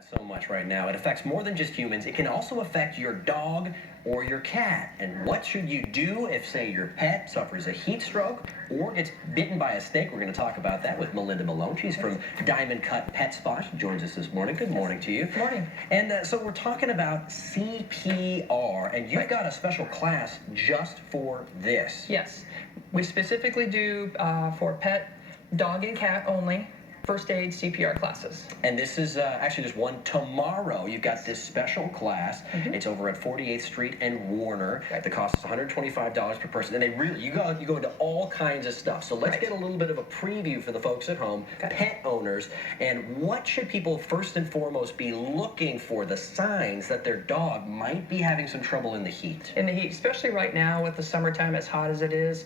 that so much right now. It affects more than just humans. It can also affect your dog or your cat. And what should you do if, say, your pet suffers a heat stroke or gets bitten by a snake? We're going to talk about that with Melinda Malone. She's from Diamond Cut Pet Spa. She joins us this morning. Good morning to you. Good morning. And so we're talking about CPR, and you've got a special class just for this. Yes, we specifically do for pet, dog, and cat only. First aid CPR classes. And this is actually there's one tomorrow. You've got this special class. It's over at 48th Street and Warner. Right. The cost is $125 per person. And they really you go into all kinds of stuff. So let's get a little bit of a preview for the folks at home, pet owners, and what should people first and foremost be looking for, the signs that their dog might be having some trouble in the heat. In the heat, especially right now with the summertime as hot as it is,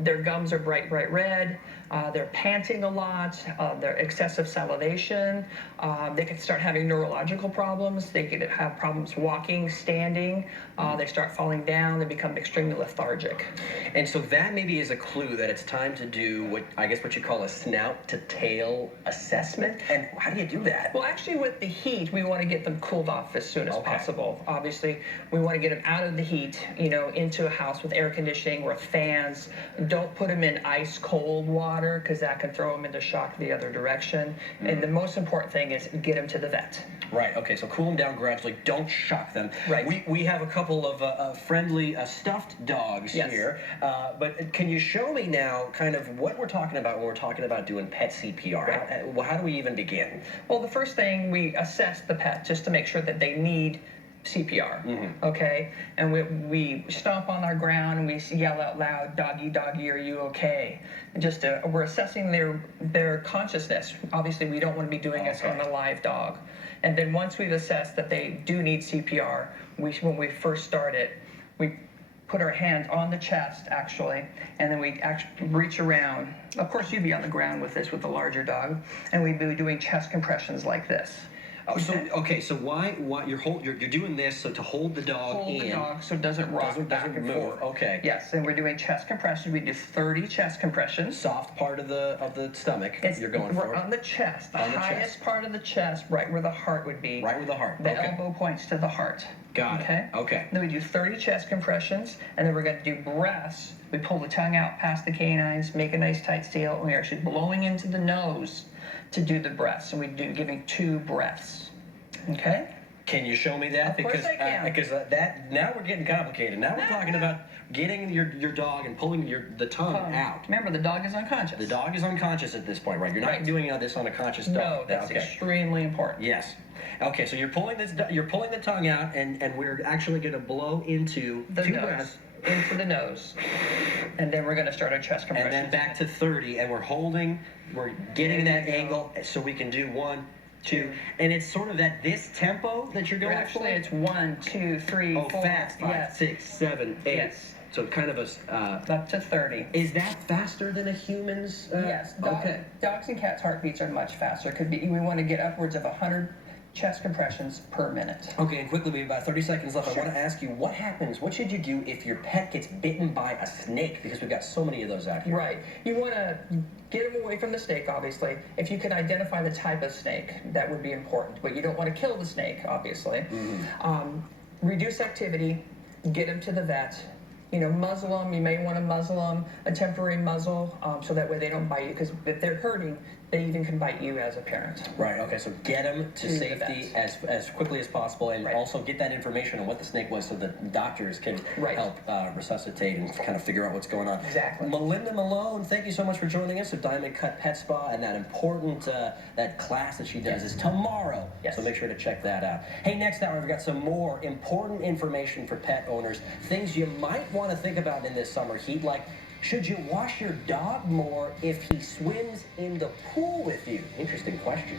their gums are bright red. They're panting a lot. They're excessive salivation. They can start having neurological problems. They could have problems walking, standing. They start falling down. They become extremely lethargic. And so that maybe is a clue that it's time to do what you call a snout to tail assessment. And how do you do that? Well, actually, with the heat, we want to get them cooled off as soon as possible. Obviously, we want to get them out of the heat, into a house with air conditioning, with fans. Don't put them in ice cold water, because that can throw them into shock the other direction. And the most important thing is get them to the vet. Right, okay, so cool them down gradually. Don't shock them. Right. We have a couple of friendly stuffed dogs here. But can you show me now kind of what we're talking about when we're talking about doing pet CPR? Right. How do we even begin? Well, the first thing, we assess the pet just to make sure that they need CPR, okay? And we stomp on our ground and we yell out loud, "Doggy, doggy, are you okay?" And just we're assessing their consciousness. Obviously, we don't want to be doing this on a live dog. And then once we've assessed that they do need CPR, when we first start it, we put our hand on the chest, actually, and then we actually reach around. Of course, you'd be on the ground with this with a larger dog, and we'd be doing chest compressions like this. Oh, so why you're doing this so to hold the dog Hold the dog so it doesn't rock back and move. forth. Okay. Yes, and we're doing chest compressions. We do 30 chest compressions. Soft part of the stomach. You're going we're for on the chest, the highest part of the chest, right where the heart would be. Right where the heart. The elbow points to the heart. Got it. Okay. Then we do 30 chest compressions, and then we're going to do breaths. We pull the tongue out past the canines, make a nice tight seal, and we're actually blowing into the nose to do the breaths. And we do giving 2 breaths. Okay. Can you show me that? Of course I can. Because that now we're getting complicated. Now we're talking about getting your dog and pulling the tongue out. Remember, the dog is unconscious. The dog is unconscious at this point, right? You're not doing this on a conscious dog. No, that's extremely important. Yes. Okay, so you're pulling the tongue out, and we're actually going to blow into the 2 nose. breaths. Into the nose, and then we're going to start our chest compression. And then back to 30, and we're getting that angle so we can do 1, 2, and it's sort of at this tempo that you're going for? Actually, it's 1, 2, 3, 4. Fast. 5, 6, 7, 8. Yes. So kind of up to 30. Is that faster than a human's? Yes. Dogs and cats' heartbeats are much faster. We want to get upwards of 100 chest compressions per minute. Okay, and quickly, we have about 30 seconds left. Sure. I want to ask you, what should you do if your pet gets bitten by a snake? Because we've got so many of those out here. Right. You want to get them away from the snake, obviously. If you can identify the type of snake, that would be important. But you don't want to kill the snake, obviously. Reduce activity, get them to the vet. Muzzle them. You may want to muzzle them, a temporary muzzle, so that way they don't bite you. Because if they're hurting, they even can bite you as a parent. Right, okay, so get them to safety as quickly as possible, and also get that information on what the snake was so that doctors can help resuscitate and kind of figure out what's going on. Exactly. Melinda Malone, thank you so much for joining us at Diamond Cut Pet Spa, and that important, that class that she does is tomorrow, so make sure to check that out. Hey, next hour we've got some more important information for pet owners, things you might want to think about in this summer heat, like should you wash your dog more if he swims in the pool with you? Interesting question.